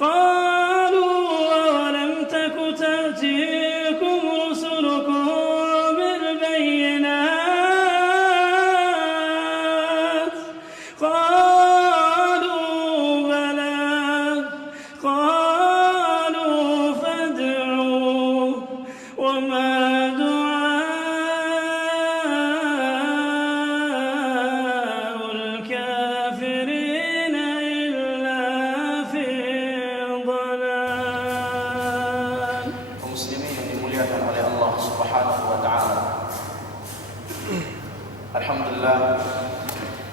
قالوا أولم تك تأتيكم رسلكم بالبينات قالوا بلى قالوا فادعوا وما دعاء الكافرين إلا في ضلال. Kaum muslimin yang dimuliakan oleh Allah Subhanahu wa taala. Alhamdulillah,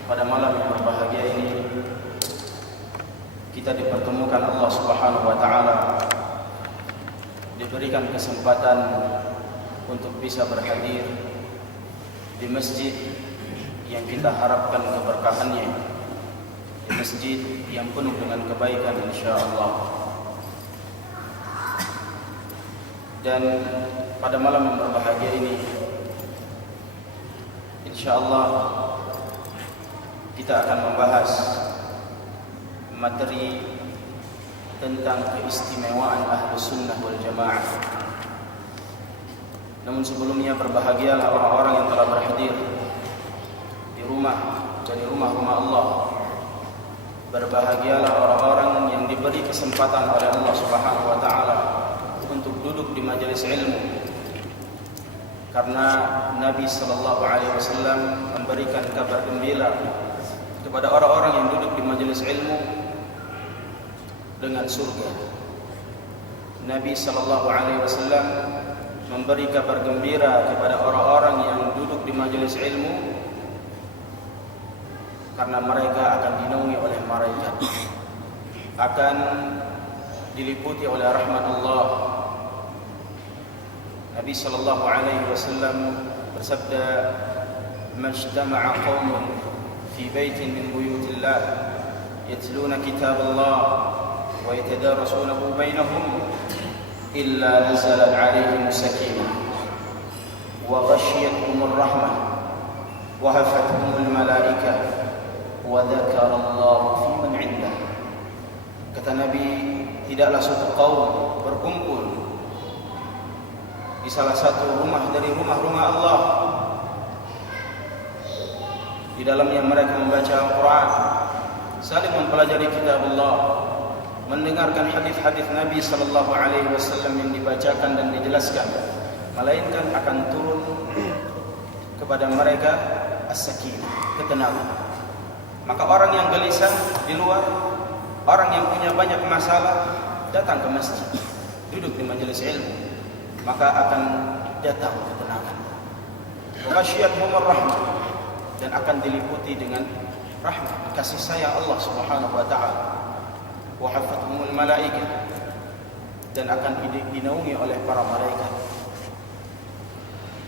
pada malam yang berbahagia ini kita dipertemukan Allah Subhanahu wa taala, diberikan kesempatan untuk bisa berhadir di masjid yang kita harapkan keberkahannya, di masjid yang penuh dengan kebaikan insyaallah. Dan pada malam yang berbahagia ini insyaallah kita akan membahas materi tentang keistimewaan Ahlus Sunnah wal Jamaah. Namun sebelumnya berbahagialah orang-orang yang telah berhadir di rumah dari rumah-rumah Allah. Berbahagialah orang-orang yang diberi kesempatan oleh Allah Subhanahu wa taala untuk duduk di majelis ilmu. Karena Nabi sallallahu alaihi wasallam memberikan kabar gembira kepada orang-orang yang duduk di majelis ilmu dengan surga. Nabi sallallahu alaihi wasallam memberi kabar gembira kepada orang-orang yang duduk di majelis ilmu karena mereka akan dinaungi oleh malaikat, akan diliputi oleh rahmat Allah. Nabi sallallahu alaihi wasallam bersabda, "Majtama'a qaumun fi baitin min buyutillah yatluna kitaballah wa yatadarasunahu bainahum illa nazalat 'alaihim sakinah wa ghashiyatuhumur rahmah wa hafathumul malaikah wa dzakarallahu fi man 'indah." Kata Nabi, tidaklah suatu kaum berkumpul di salah satu rumah dari rumah-rumah Allah, di dalamnya mereka membaca Al-Quran, saling mempelajari kitab Allah, mendengarkan hadis-hadis Nabi sallallahu alaihi wasallam yang dibacakan dan dijelaskan, melainkan akan turun kepada mereka as-sakinah, ketenangan. Maka orang yang gelisah di luar, orang yang punya banyak masalah, datang ke masjid, duduk di majelis ilmu, maka akan datang ketenangan. Wa ghasyiyatuhumur rahmah, dan akan diliputi dengan rahmat, kasih sayang Allah Subhanahu wa taala. Wa hafathumul malaikah, dan akan dinaungi oleh para malaikat.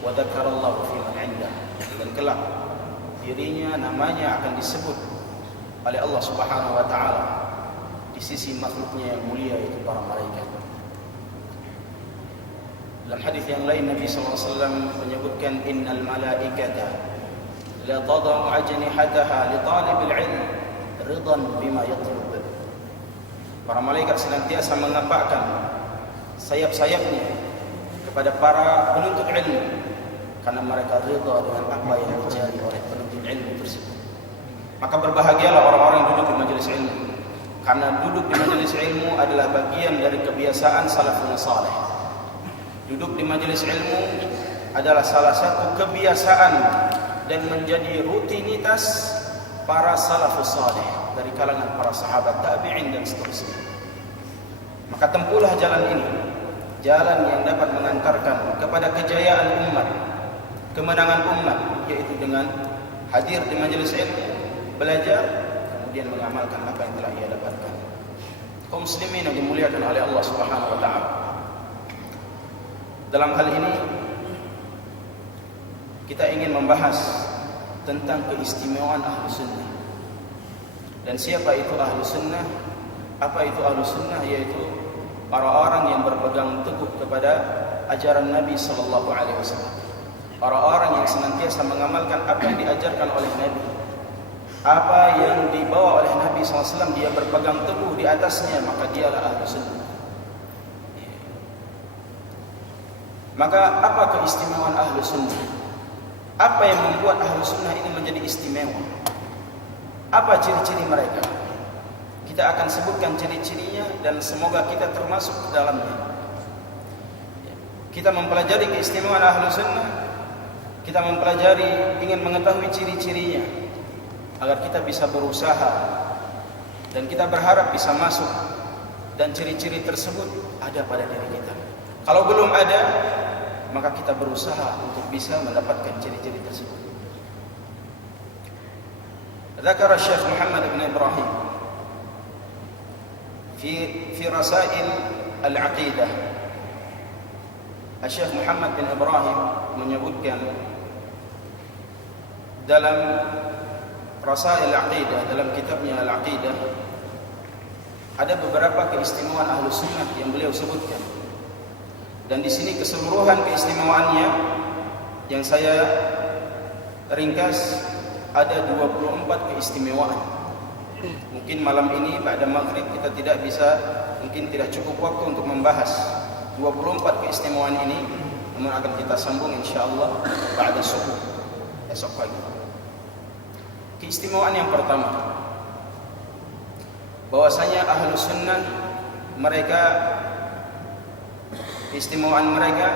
Wa dzakarallahu fi man 'indah, dan kelak dirinya, namanya akan disebut oleh Allah Subhanahu wa taala di sisi makhluknya yang mulia, yaitu para malaikat. Dalam hadis yang lain Nabi sallallahu alaihi wasallam menyebutkan, innal malaikata la tadau ajnihataha li talibil ilm ridan bima yatlub. Para malaikat senantiasa mengepakkan sayap-sayapnya kepada para penuntut ilmu karena mereka ridha dengan apa yang dicari oleh penuntut ilmu tersebut. Maka berbahagialah orang-orang yang duduk di majelis ilmu, karena duduk di majelis ilmu adalah bagian dari kebiasaan salafun saleh. Duduk di majelis ilmu adalah salah satu kebiasaan dan menjadi rutinitas para salafus saleh dari kalangan para sahabat, tabi'in dan seterusnya. Maka tempuhlah jalan ini, jalan yang dapat mengantarkan kepada kejayaan umat, kemenangan umat, yaitu dengan hadir di majelis ilmu, belajar, kemudian mengamalkan apa yang telah ia dapatkan. Kaum muslimin yang dimuliakan oleh Allah Subhanahu wa taala. Dalam hal ini kita ingin membahas tentang keistimewaan Ahlus Sunnah. Dan siapa itu Ahlus Sunnah? Apa itu Ahlus Sunnah? Yaitu orang-orang yang berpegang teguh kepada ajaran Nabi sallallahu alaihi wasallam. Orang-orang yang senantiasa mengamalkan apa yang diajarkan oleh Nabi. apa yang dibawa oleh Nabi SAW, dia berpegang teguh di atasnya, maka dialah ahlu sunnah. Maka apa keistimewaan ahlu sunnah? Apa yang membuat ahlu sunnah ini menjadi istimewa? Apa ciri-ciri mereka? Kita akan sebutkan ciri-cirinya dan semoga kita termasuk ke dalamnya. Kita mempelajari keistimewaan ahlu sunnah, kita mempelajari, ingin mengetahui ciri-cirinya agar kita bisa berusaha dan kita berharap bisa masuk dan ciri-ciri tersebut ada pada diri kita. Kalau belum ada, maka kita berusaha untuk bisa mendapatkan ciri-ciri tersebut. Dzakara Syekh Muhammad bin Ibrahim fi Rasail al-Aqidah. Syekh Muhammad bin Ibrahim menyebutkan dalam Rasail al-Aqidah, dalam kitabnya Al-Aqidah, ada beberapa keistimewaan ahlu sunnah yang beliau sebutkan. Dan di sini keseluruhan keistimewaannya yang saya ringkas ada 24 keistimewaan. Mungkin malam ini pada maghrib kita tidak bisa, mungkin tidak cukup waktu untuk membahas 24 keistimewaan ini, namun akan kita sambung insyaallah pada subuh esok pagi. Keistimewaan yang pertama, bahwasanya ahlu sunnah mereka, keistimewaan mereka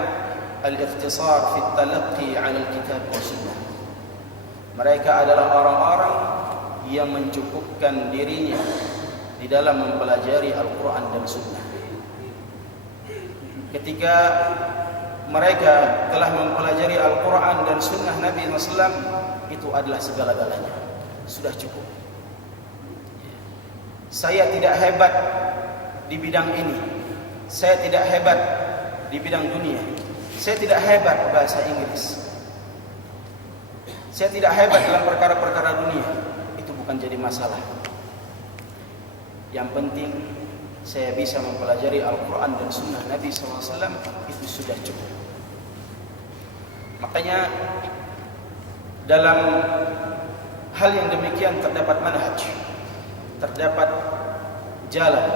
al-ikhtisar fi talaqqi 'ala al-kitab wa sunnah. Mereka adalah orang-orang yang mencukupkan dirinya di dalam mempelajari Al-Quran dan Sunnah. Ketika mereka telah mempelajari Al-Quran dan Sunnah Nabi SAW, itu adalah segala-galanya, sudah cukup. Saya tidak hebat di bidang ini, saya tidak hebat di bidang dunia, saya tidak hebat bahasa Inggris, saya tidak hebat dalam perkara-perkara dunia. Itu bukan jadi masalah. Yang penting saya bisa mempelajari Al-Quran dan Sunnah Nabi SAW, itu sudah cukup. Makanya dalam hal yang demikian terdapat manhaj, terdapat jalan,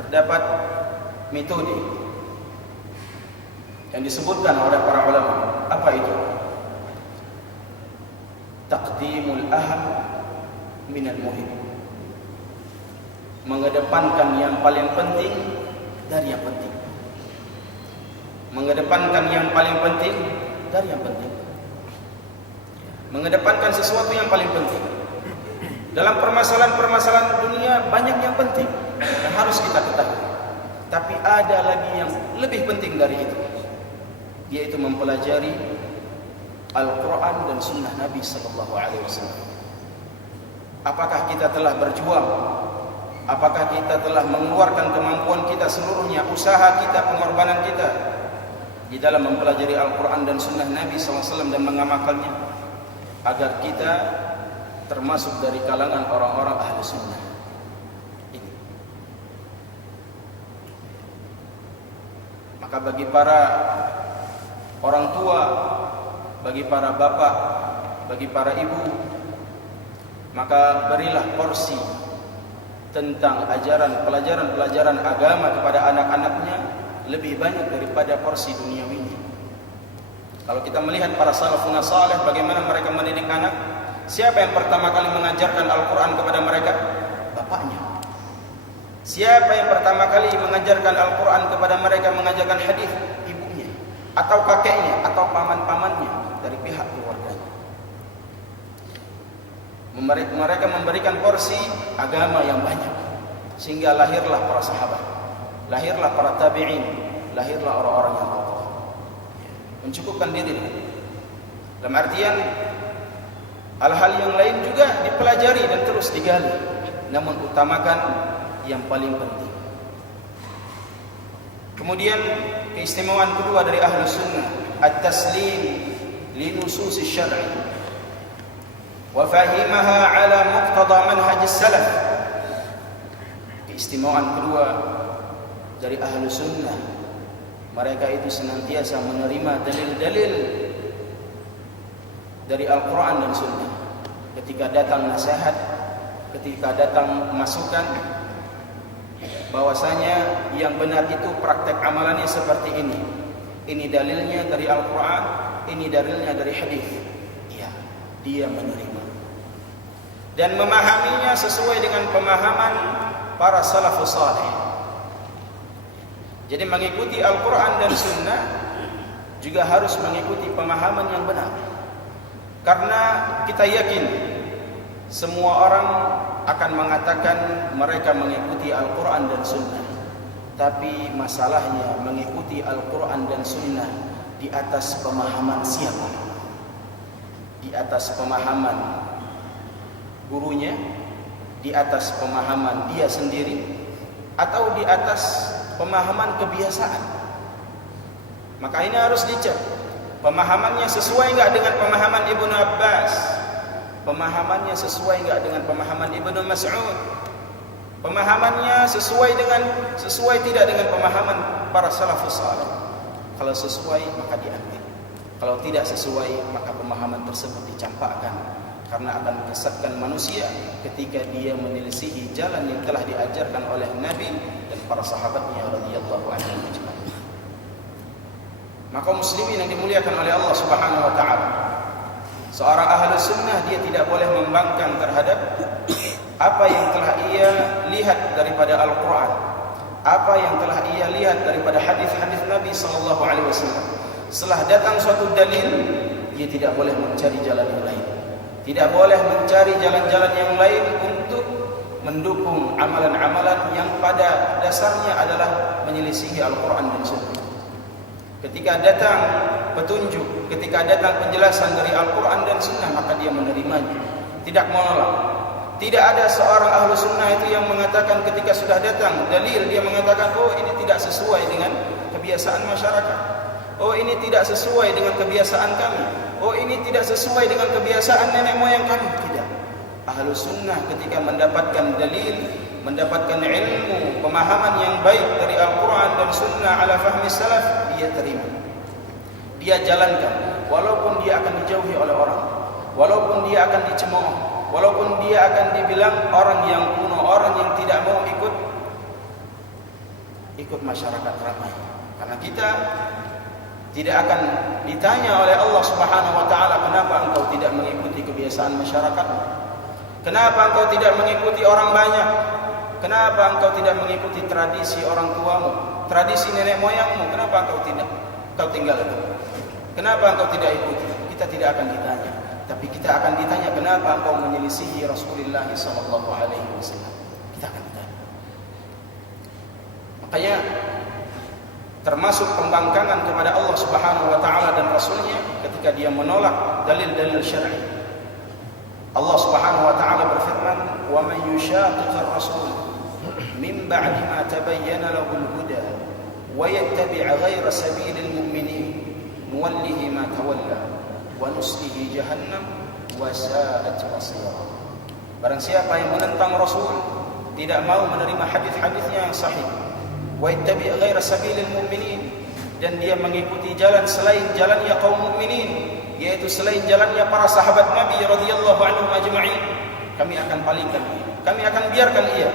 terdapat metode yang disebutkan oleh para ulama. Apa itu? Taqdimul aham minal muhim. Mengedepankan yang paling penting dari yang penting. Mengedepankan yang paling penting dari yang penting. Mengedepankan sesuatu yang paling penting. Dalam permasalahan-permasalahan dunia banyak yang penting dan harus kita ketahui. Tapi ada lagi yang lebih penting dari itu, yaitu mempelajari Al-Quran dan Sunnah Nabi SAW. Apakah kita telah berjuang? Apakah kita telah mengeluarkan kemampuan kita seluruhnya, usaha kita, pengorbanan kita di dalam mempelajari Al-Quran dan Sunnah Nabi SAW dan mengamalkannya, agar kita termasuk dari kalangan orang-orang ahli sunnah ini. Maka bagi para orang tua, bagi para bapak, bagi para ibu, maka berilah porsi tentang pelajaran agama kepada anak-anaknya lebih banyak daripada porsi duniawinya. Kalau kita melihat para salafun salih, bagaimana mereka mendidik anak, siapa yang pertama kali mengajarkan Al-Quran kepada mereka? Bapaknya. Siapa yang pertama kali mengajarkan Al-Quran kepada mereka, mengajarkan hadis? Ibunya, atau kakeknya, atau paman-pamannya dari pihak keluarganya. Mereka memberikan porsi agama yang banyak, sehingga lahirlah para sahabat, lahirlah para tabi'in, lahirlah orang-orang yang kokoh, mencukupkan diri. Dalam artian hal-hal yang lain juga dipelajari dan terus digali, namun utamakan yang paling penting. Kemudian keistimewaan kedua dari ahlu sunnah, at-taslim li nusus syar'i wa fahimaha ala muqtada manhaj salaf. Keistimewaan kedua dari ahlu sunnah, mereka itu senantiasa menerima dalil-dalil dari Al-Quran dan Sunnah, ketika datang nasihat, ketika datang masukan, bahwasanya yang benar itu praktek amalannya seperti ini. Ini dalilnya dari Al-Quran, ini dalilnya dari hadis. Ya, dia menerima dan memahaminya sesuai dengan pemahaman para salafus saleh. Jadi mengikuti Al-Quran dan Sunnah juga harus mengikuti pemahaman yang benar. Karena kita yakin semua orang akan mengatakan mereka mengikuti Al-Quran dan Sunnah. Tapi masalahnya mengikuti Al-Quran dan Sunnah di atas pemahaman siapa? Di atas pemahaman gurunya, di atas pemahaman dia sendiri, atau di atas pemahaman kebiasaan. Maka ini harus dicek, pemahamannya sesuai enggak dengan pemahaman Ibnu Abbas, pemahamannya sesuai enggak dengan pemahaman Ibnu Mas'ud, pemahamannya sesuai tidak dengan pemahaman para salafus saleh. Kalau sesuai maka diambil, kalau tidak sesuai maka pemahaman tersebut dicampakkan, karena akan menyesatkan manusia ketika dia menyelisihi jalan yang telah diajarkan oleh Nabi dan para sahabatnya radhiyallahu anhum ajma'in. Maka muslimin yang dimuliakan oleh Allah Subhanahu wa taala, seorang ahli sunnah dia tidak boleh membangkang terhadap apa yang telah ia lihat daripada Al-Quran, apa yang telah ia lihat daripada hadis-hadis Nabi sallallahu alaihi wasallam. Setelah datang suatu dalil, dia tidak boleh mencari jalan yang lain. Tidak boleh mencari jalan-jalan yang lain untuk mendukung amalan-amalan yang pada dasarnya adalah menyelisihi Al-Quran dan Sunnah. Ketika datang petunjuk, ketika datang penjelasan dari Al-Quran dan Sunnah, maka dia menerimanya, tidak menolak. Tidak ada seorang ahlu sunnah itu yang mengatakan ketika sudah datang dalil, dia mengatakan, oh ini tidak sesuai dengan kebiasaan masyarakat, oh ini tidak sesuai dengan kebiasaan kami, oh ini tidak sesuai dengan kebiasaan nenek moyang kami. Tidak. Ahlu sunnah ketika mendapatkan dalil, mendapatkan ilmu, pemahaman yang baik dari Al-Quran dan Sunnah ala fahmi salaf, dia terima, dia jalankan, walaupun dia akan dijauhi oleh orang, walaupun dia akan dicemooh, walaupun dia akan dibilang orang yang kuno, orang yang tidak mau ikut masyarakat ramai. Karena kita tidak akan ditanya oleh Allah Subhanahu wa taala, kenapa engkau tidak mengikuti kebiasaan masyarakat? Kenapa engkau tidak mengikuti orang banyak? Kenapa engkau tidak mengikuti tradisi orang tuamu, tradisi nenek moyangmu? Kenapa engkau tinggalkan? Kenapa engkau tidak ikuti? Kita tidak akan ditanya, tapi kita akan ditanya, kenapa engkau menyelisihi Rasulullah sallallahu alaihi wasallam? Kita akan ditanya. Makanya termasuk pembangkangan kepada Allah Subhanahu wa taala dan Rasulnya ketika dia menolak dalil-dalil syar'i. Allah Subhanahu wa taala berfirman, "Wa man yushaqiqir rasul min ba'di ma tabayyana lahul huda wa yattabi' ghayra sabilil mu'minin nuwallihi ma tawalla wa nuslihi jahannam wa sa'at masira." Barang siapa yang menentang Rasul, tidak mau menerima hadis-hadisnya yang sahih, wa yattabi' ghayra sabilil mu'minin, dan dia mengikuti jalan selain jalannya kaum mukminin, yaitu selain jalannya para sahabat Nabi radhiyallahu anhum ajma'in, kami akan palingkan dia, kami akan biarkan ia,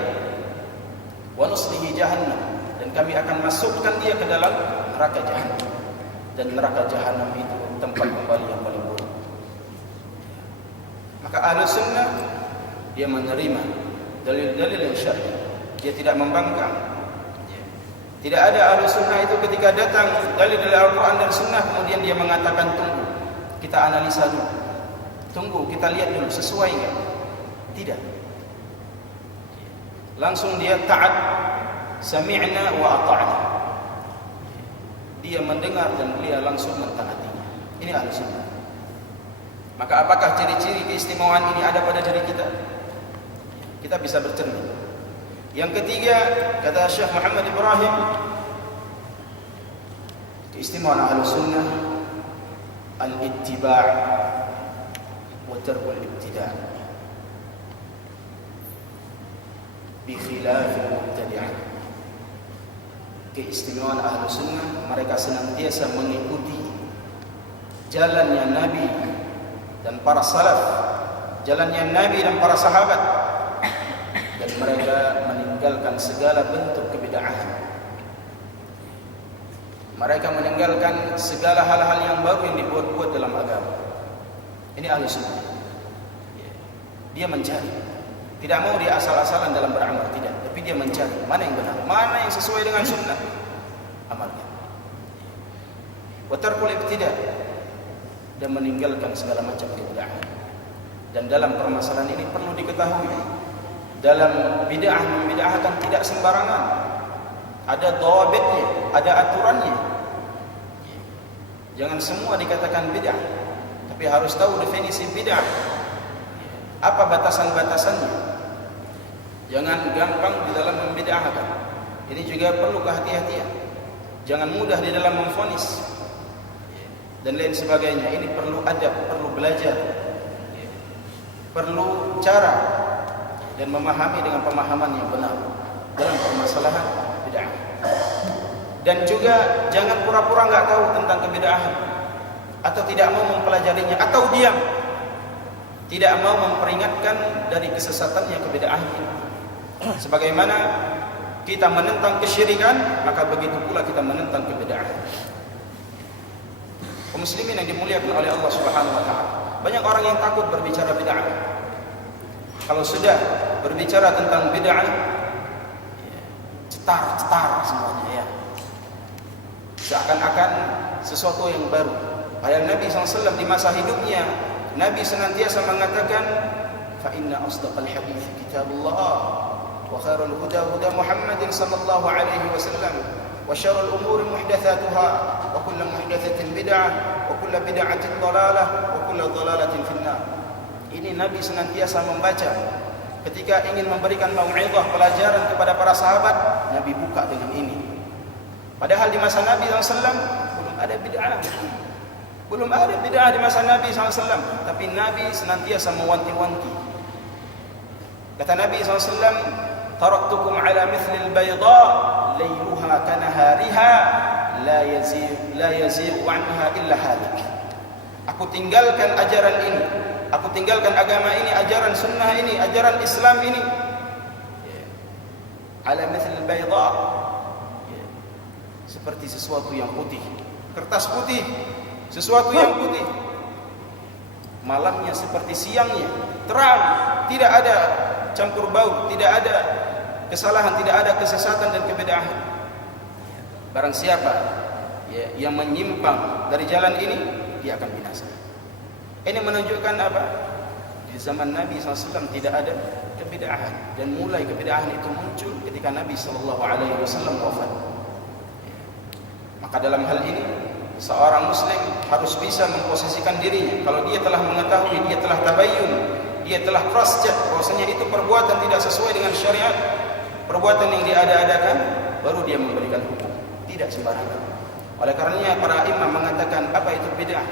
wa nuslihi jahannam, dan kami akan masukkan dia ke dalam neraka jahannam. Dan neraka jahannam itu tempat kembali yang paling buruk. Maka ahlu sunnah dia menerima dalil-dalil yang syar'i, dia tidak membangkang. Tidak ada ahlu sunnah itu ketika datang dalil dari Al-Quran dan Sunnah kemudian dia mengatakan tunggu, kita analisa dulu, tunggu kita lihat dulu sesuai enggak. Tidak, langsung dia taat, sami'na wa ata'na, dia mendengar dan dia langsung mentaatinya. Ini ahlu sunnah. Maka apakah ciri-ciri keistimewaan ini ada pada diri kita? Kita bisa bercermin. Yang ketiga, kata Syekh Muhammad Ibrahim, keistimewaan ahlu sunnah al-ittiba' wa tarkul ibtida' bi khilaf al-mubtadi'ah. Keistimewaan ahlu sunnah, mereka senantiasa mengikuti jalannya Nabi dan para salaf jalannya Nabi dan para sahabat, dan mereka meninggalkan segala bentuk kebid'ahan. Mereka meninggalkan segala hal-hal yang baru yang dibuat-buat dalam agama. Ini ahli sunnah. Dia mencari, tidak mau dia asal-asalan dalam beramal, tidak, tapi dia mencari mana yang benar, mana yang sesuai dengan sunnah, amalkan. Wa tarkul ibtida', dan meninggalkan segala macam kebid'ahan. Dan dalam permasalahan ini perlu diketahui, dalam bid'ah membid'ahkan tidak sembarangan. Ada dhawabitnya, ada aturannya. Jangan semua dikatakan bid'ah, tapi harus tahu definisi bid'ah. Apa batasan-batasannya? Jangan gampang di dalam membid'ahkan. Ini juga perlu kehati-hatian. Jangan mudah di dalam memvonis dan lain sebagainya. Ini perlu adab, perlu belajar, perlu cara dan memahami dengan pemahaman yang benar dalam permasalahan bid'ah. Dan juga jangan pura-pura enggak tahu tentang kebid'ahan, atau tidak mau mempelajarinya, atau diam, tidak mau memperingatkan dari kesesatannya kebid'ahan. Sebagaimana kita menentang kesyirikan, maka begitu pula kita menentang kebid'ahan. Kaum muslimin yang dimuliakan oleh Allah Subhanahu wa taala, banyak orang yang takut berbicara bid'ah. Kalau sudah berbicara tentang bid'ah, cetar semuanya, ya. Seakan-akan sesuatu yang baru. Padahal Nabi SAW di masa hidupnya, Nabi senantiasa mengatakan, fa inna asdaqal hadits kitabullah wa khairul huda huda Muhammadin sallallahu alaihi wasallam wa syarrul umuri muhdatsatuha wa kullu muhdatsatin bid'ah wa kullu bid'atin dhalalah wa kullu dhalalatin finnar. Ini Nabi senantiasa membaca ketika ingin memberikan mau'izah, pelajaran kepada para sahabat. Nabi buka dengan ini. Padahal di masa Nabi SAW belum ada bid'ah. Belum ada bid'ah di masa Nabi SAW. Tapi Nabi senantiasa mewanti-wanti. Kata Nabi SAW, taraktukum ala mithlil bayda layluha kanahariha la yazighu anha illa halik. Aku tinggalkan ajaran ini, aku tinggalkan agama ini, ajaran sunnah ini, ajaran Islam ini, ala mithlil bayda, seperti sesuatu yang putih, kertas putih, sesuatu yang putih. Malamnya seperti siangnya, terang, tidak ada campur baur, tidak ada kesalahan, tidak ada kesesatan dan kebid'ahan. Barang siapa yang menyimpang dari jalan ini, dia akan binasa. Ini menunjukkan apa? Di zaman Nabi SAW tidak ada kebid'ahan, dan mulai kebid'ahan itu muncul ketika Nabi SAW wafat. Maka dalam hal ini seorang muslim harus bisa memposisikan dirinya. Kalau dia telah mengetahui, dia telah tabayyun, dia telah cross check bahwasanya itu perbuatan tidak sesuai dengan syariat, perbuatan yang diada-adakan, baru dia memberikan hukum, tidak sembarangan. Oleh karenanya para imam mengatakan apa itu bid'ah.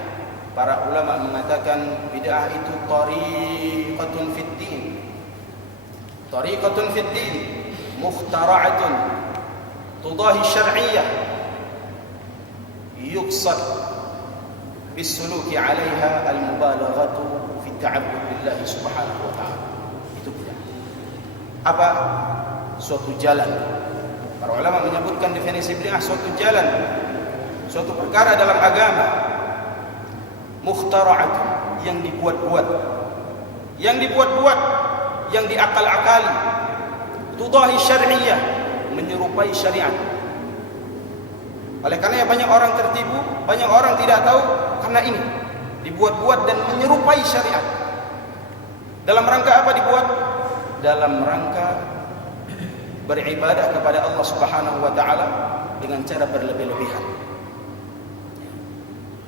Para ulama mengatakan bid'ah itu tariqatun fid din. Tariqatun fid din mukhtara'atun tudahi syar'iyyah yuqsad bisuluki 'alaiha al-mubalaghatu fi ta'abbud billahi subhanahu wa ta'ala. Itu bid'ah. Apa? Suatu jalan. Para ulama menyebutkan definisi bid'ah, suatu jalan, suatu perkara dalam agama, mukhtara'atun, yang dibuat-buat, yang diakal-akali, tudahi syar'iyyah, menyerupai syariat. Oleh karena banyak orang tertipu, banyak orang tidak tahu karena ini dibuat-buat dan menyerupai syariat. Dalam rangka apa dibuat? Dalam rangka beribadah kepada Allah Subhanahu wa taala dengan cara berlebih-lebihan.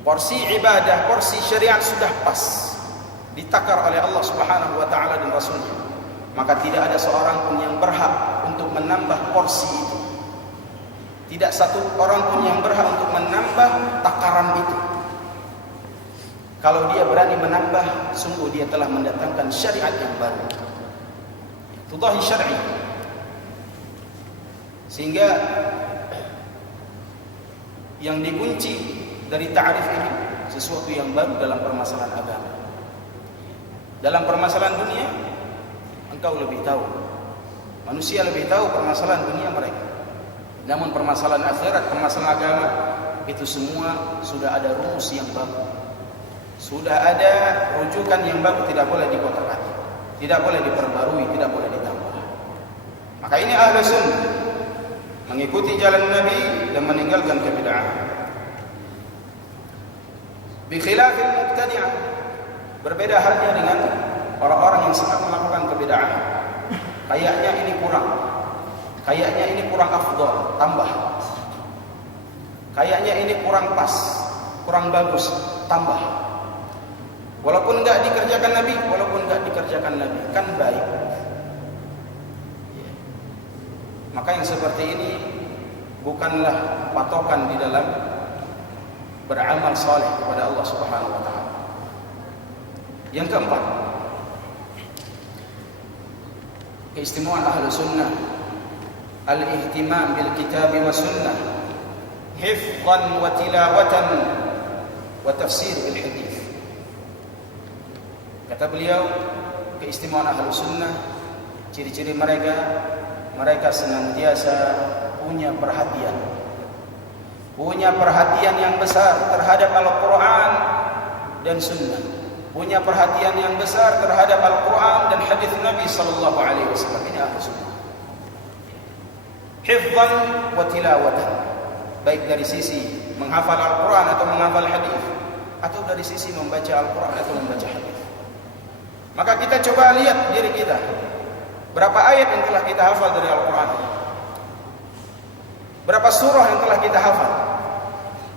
Porsi ibadah, porsi syariat sudah pas, ditakar oleh Allah Subhanahu wa taala dan Rasulnya. Maka tidak ada seorang pun yang berhak untuk menambah porsi itu. Tidak satu orang pun yang berhak untuk menambah takaran itu. Kalau dia berani menambah, sungguh dia telah mendatangkan syariat yang baru. Tudahi syar'i. Sehingga yang dikunci dari ta'rif ini sesuatu yang baru dalam permasalahan agama. Dalam permasalahan dunia, engkau lebih tahu. Manusia lebih tahu permasalahan dunia mereka. Namun permasalahan akhirat, permasalahan agama, itu semua sudah ada rumus yang baku. Sudah ada rujukan yang baku, tidak boleh dikotak-atik, tidak boleh diperbarui, tidak boleh ditambah. Maka ini Ahlus Sunnah, mengikuti jalan Nabi dan meninggalkan kebid'ahan. Bi khilafil mubtadi'ah, berbeda halnya dengan orang-orang yang sedang melakukan kebid'ahan. Kayaknya ini kurang, kayaknya ini kurang afdal, tambah. Kayaknya ini kurang pas, kurang bagus, tambah. Walaupun enggak dikerjakan Nabi, walaupun enggak dikerjakan Nabi, kan baik. Maka yang seperti ini bukanlah patokan di dalam beramal saleh kepada Allah Subhanahu wa taala. Yang keempat, keistimewaan Ahlus Sunnah, al-ihtimam bil kitab wa sunnah, hifdhan wa tilawatan wa tafsir bil hadis. Kata beliau, keistimewaan Ahlus Sunnah, ciri-ciri mereka senantiasa punya perhatian yang besar terhadap Al-Quran dan Sunnah, punya perhatian yang besar terhadap Al-Quran dan hadis Nabi Sallallahu Alaihi Wasallam. Ini Ahlus Sunnah. Hifdhan wa tilawatan, baik dari sisi menghafal Al-Quran atau menghafal hadis, atau dari sisi membaca Al-Quran atau membaca hadis. Maka kita coba lihat diri kita, berapa ayat yang telah kita hafal dari Al-Quran, berapa surah yang telah kita hafal,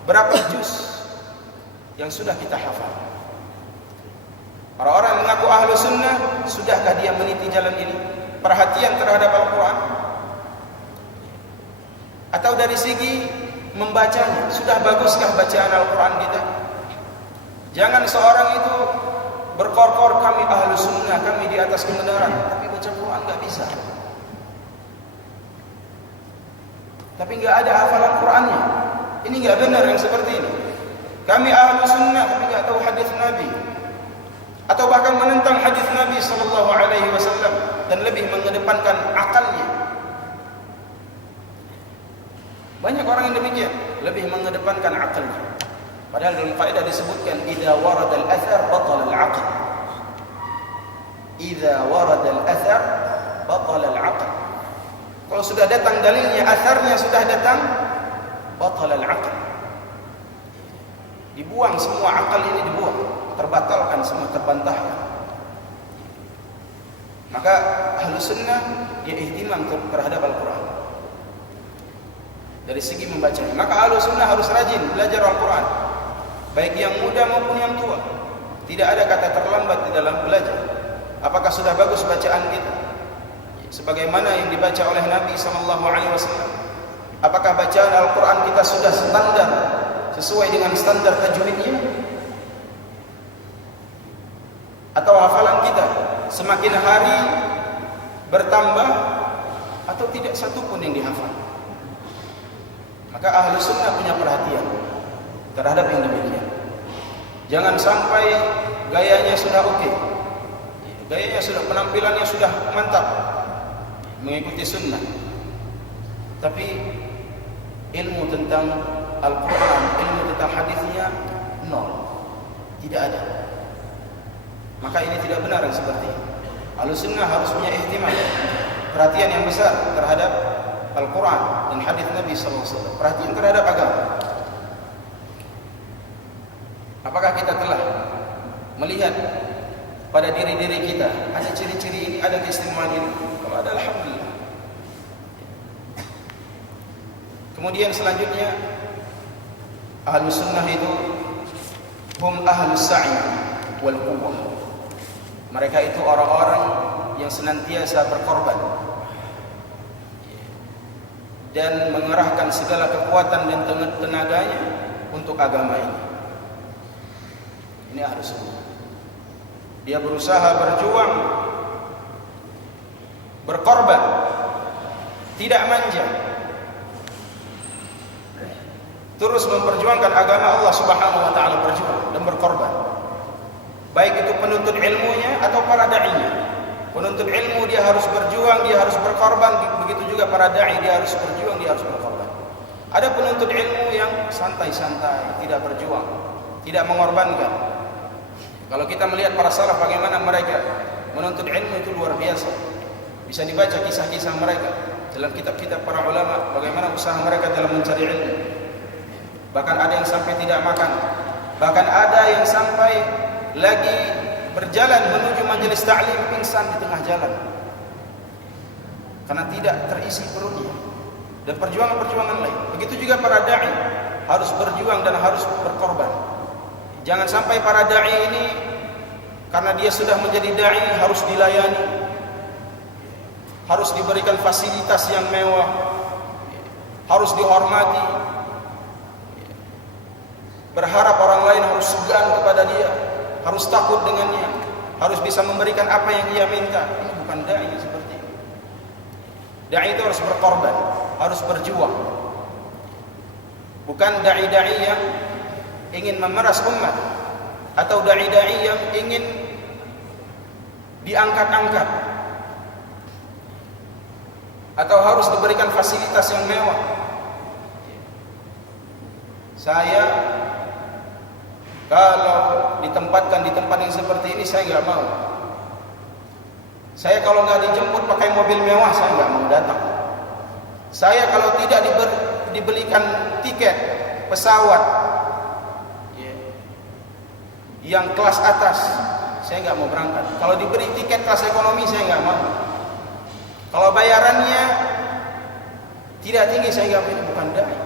berapa juz yang sudah kita hafal. Orang-orang yang mengaku Ahlus Sunnah, sudahkah dia meniti jalan ini, perhatian terhadap Al-Quran? Atau dari segi membacanya, sudah baguskah bacaan Al-Quran kita? Jangan seorang itu berkor-kor, kami Ahlus Sunnah, kami di atas kebenaran, tapi baca Quran nggak bisa, tapi nggak ada hafalan Qurannya. Ini nggak benar yang seperti ini. Kami Ahlus Sunnah tapi nggak tahu hadis Nabi, atau bahkan menentang hadis Nabi Sallallahu Alaihi Wasallam dan lebih mengedepankan akalnya. Banyak orang yang demikian, lebih mengedepankan akalnya. Padahal dalam kaidah disebutkan idza warada al-athar batala al-aql. Idza warada al-athar batala al-aql. Kalau sudah datang dalilnya, atharnya sudah datang, batala al-aql. Dibuang semua akal ini, dibuang, terbatalkan semua, terbantahkan. Maka Ahlus Sunnah dia ihtimam terhadap Al-Quran dari segi membacanya. Maka Ahlus Sunnah harus rajin belajar Al-Quran, baik yang muda maupun yang tua. Tidak ada kata terlambat di dalam belajar. Apakah sudah bagus bacaan kita sebagaimana yang dibaca oleh Nabi Sallallahu Alaihi Wasallam? Apakah bacaan Al-Quran kita sudah standar, sesuai dengan standar tajwidnya? Atau hafalan kita semakin hari bertambah, atau tidak satu pun yang dihafal? Maka Ahlus Sunnah punya perhatian terhadap yang demikian. Jangan sampai gayanya sudah oke, gayanya sudah, penampilannya sudah mantap, mengikuti sunnah, tapi ilmu tentang Al-Quran, ilmu tentang hadisnya nol, tidak ada. Maka ini tidak benar yang seperti ini. Ahlus Sunnah harus punya ihtimam, perhatian yang besar terhadap Al-Quran dan hadis Nabi SAW, perhatian terhadap agama. Apakah kita telah melihat pada diri-diri kita ada ciri-ciri ini, ada keistimewaan ini? Kalau ada, alhamdulillah. Kemudian selanjutnya, Ahlus Sunnah itu hum ahlus sa'i wal quwwah. Mereka itu orang-orang yang senantiasa berkorban dan mengerahkan segala kekuatan dan tenaganya untuk agama ini. Ini Ahlus Sunnah. Dia berusaha berjuang, berkorban, tidak manja, terus memperjuangkan agama Allah Subhanahu wa taala, berjuang dan berkorban. Baik itu penuntut ilmunya atau para da'inya. Penuntut ilmu dia harus berjuang, dia harus berkorban. Begitu juga para da'i, dia harus berjuang, dia harus berkorban. Ada penuntut ilmu yang santai-santai, tidak berjuang, tidak mengorbankan. Kalau kita melihat para salaf bagaimana mereka menuntut ilmu itu luar biasa. Bisa dibaca kisah-kisah mereka dalam kitab-kitab para ulama, bagaimana usaha mereka dalam mencari ilmu. Bahkan ada yang sampai tidak makan, bahkan ada yang sampai lagi berjalan menuju majelis ta'lim pingsan di tengah jalan karena tidak terisi perutnya. Dan perjuangan-perjuangan lain. Begitu juga para da'i harus berjuang dan harus berkorban. Jangan sampai para da'i ini karena dia sudah menjadi da'i harus dilayani, harus diberikan fasilitas yang mewah, harus dihormati, berharap orang lain harus segan kepada dia, harus takut dengannya, harus bisa memberikan apa yang dia minta. Ini bukan da'i seperti itu. Da'i itu harus berkorban, harus berjuang. Bukan da'i-da'i yang ingin memeras umat atau da'i-da'i yang ingin diangkat-angkat atau harus diberikan fasilitas yang mewah. Saya kalau ditempatkan di tempat yang seperti ini saya nggak mau. Saya kalau nggak dijemput pakai mobil mewah saya nggak mau datang. Saya kalau tidak dibelikan tiket pesawat yang kelas atas saya nggak mau berangkat. Kalau diberi tiket kelas ekonomi saya nggak mau. Kalau bayarannya tidak tinggi saya nggak mau. Ini bukan da'i.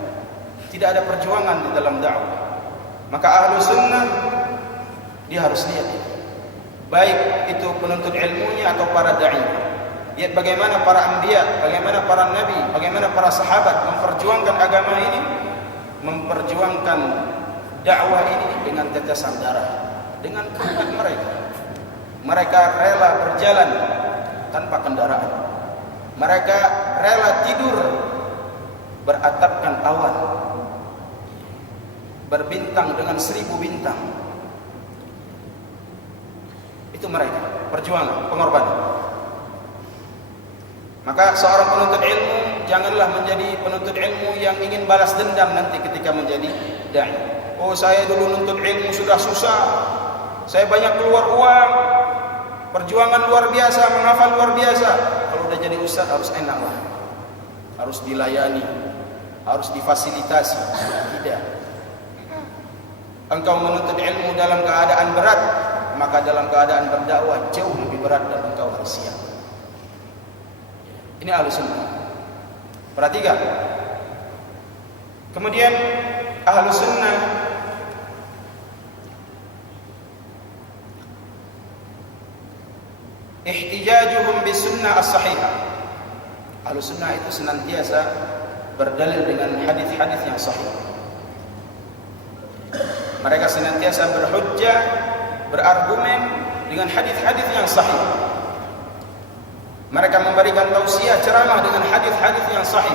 Tidak ada perjuangan di dalam dakwah. Maka ahlu sunnah dia harus lihat itu. Baik itu penuntut ilmunya atau para da'i. Lihat bagaimana para anbiya, bagaimana para nabi, bagaimana para sahabat memperjuangkan agama ini, memperjuangkan dakwah ini dengan tetesan darah, dengan keringat mereka. Mereka rela berjalan tanpa kendaraan. Mereka rela tidur beratapkan awan, berbintang dengan 1000 bintang. Itu mereka, perjuangan, pengorbanan. Maka seorang penuntut ilmu janganlah menjadi penuntut ilmu yang ingin balas dendam nanti ketika menjadi da'i. Oh, saya dulu nuntut ilmu sudah susah, saya banyak keluar uang, perjuangan luar biasa, menghafal luar biasa. Kalau udah jadi ustaz harus enak lah, harus dilayani, harus difasilitasi. Tidak. Engkau menuntut ilmu dalam keadaan berat, maka dalam keadaan berdakwah jauh lebih berat dan engkau harus siap. Ini ahlu sunnah. Perhatikan. Kemudian ahlu sunnah ihtijajuhum bis sunnah as-sahihah. Ahlu sunnah itu senantiasa berdalil dengan hadis-hadis yang sahih. Mereka senantiasa berhujjah, berargumen dengan hadis-hadis yang sahih. Mereka memberikan tausiah, ceramah dengan hadis-hadis yang sahih,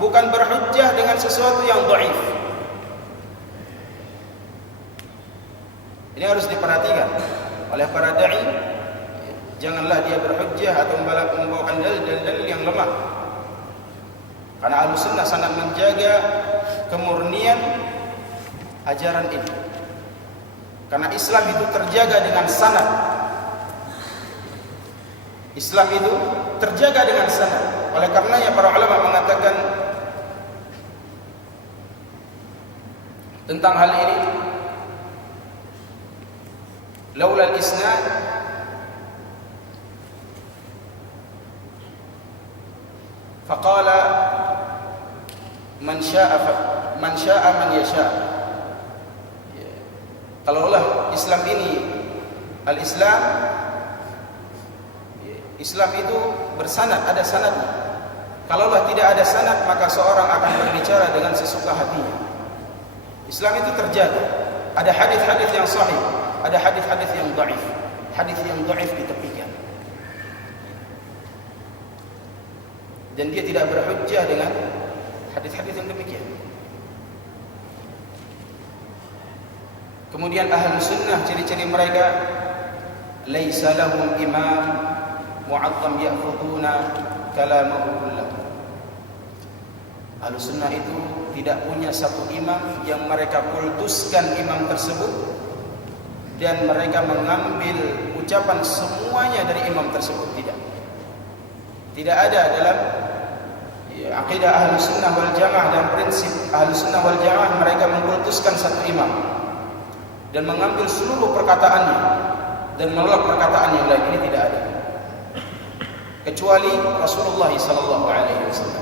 bukan berhujjah dengan sesuatu yang dhaif. Ini harus diperhatikan oleh para da'i. Janganlah dia berhujjah atau membawakan dalil-dalil yang lemah. Karena Ahlussunnah sangat menjaga kemurnian ajaran ini. Karena Islam itu terjaga dengan sanad. Islam itu terjaga dengan sanad. Oleh karenanya para ulama mengatakan tentang hal ini, laula al-isnad faqala man syaa'a man yasha'. Kalaulah Islam ini Islam itu bersanad, ada sanadnya. Kalaulah tidak ada sanad, maka seorang akan berbicara dengan sesuka hatinya. Islam itu terjaga. Ada hadis-hadis yang sahih, ada hadis-hadis yang dhaif. Hadis yang dhaif ditepikan. Dan dia tidak berhujjah dengan hadis-hadis yang demikian. Kemudian ahlu sunnah, ciri-ciri mereka laisa lahum imam mu'azzam ya'khuduna kalamahu kullahu. Ahlussunnah itu tidak punya satu imam yang mereka kultuskan imam tersebut dan mereka mengambil ucapan semuanya dari imam tersebut. Tidak ada dalam akidah Ahlussunnah wal Jamaah dan prinsip Ahlussunnah wal Jamaah mereka mengkultuskan satu imam dan mengambil seluruh perkataannya dan menolak perkataan yang lain. Ini tidak ada, kecuali Rasulullah sallallahu alaihi wasallam.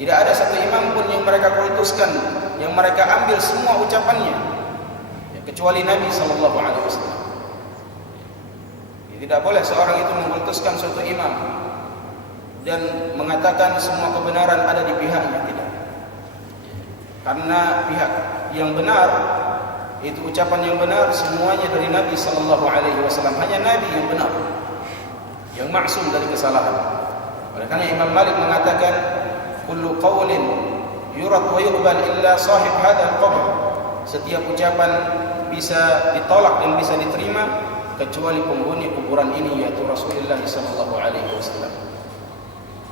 Tidak ada satu imam pun yang mereka kultuskan, yang mereka ambil semua ucapannya, kecuali Nabi sallallahu alaihi wasallam. Tidak boleh seorang itu mengkultuskan suatu imam dan mengatakan semua kebenaran ada di pihaknya, tidak. Karena pihak yang benar itu ucapan yang benar semuanya dari Nabi sallallahu alaihi wasallam. Hanya Nabi yang benar, yang maksum dari kesalahan. Oleh karena Imam Malik mengatakan kullu qawlin yurad wa yuqbal illa sahib hadzal qabr. Setiap ucapan bisa ditolak dan bisa diterima kecuali penghuni kuburan ini, yaitu Rasulullah sallallahu alaihi wasallam.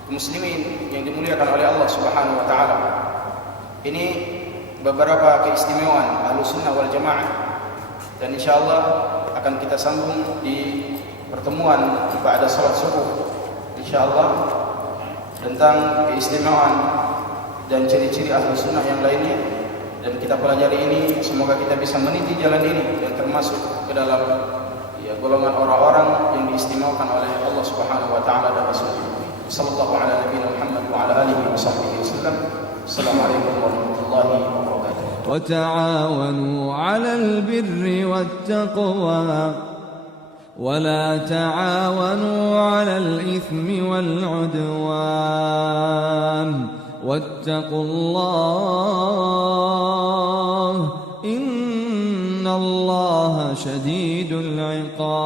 Muslimin yang dimuliakan oleh Allah Subhanahu wa taala. Ini beberapa keistimewaan Ahlussunnah wal Jamaah dan insyaallah akan kita sambung di pertemuan ba'da salat subuh insyaallah tentang keistimewaan dan ciri-ciri Ahlussunnah yang lainnya, dan kita pelajari ini. Semoga kita bisa meniti jalan ini dan termasuk ke dalam golongan orang-orang yang diistimewakan oleh Allah Subhanahu wa taala dan Rasulnya. Sallallahu ala nabiyina Muhammad wa ala alihi wa sahbihi wasallam. Assalamualaikum warahmatullahi wabarakatuh. Wa ta'awanu 'alal birri wattaqwa ولا تعاونوا على الإثم والعدوان واتقوا الله إن الله شديد العقاب.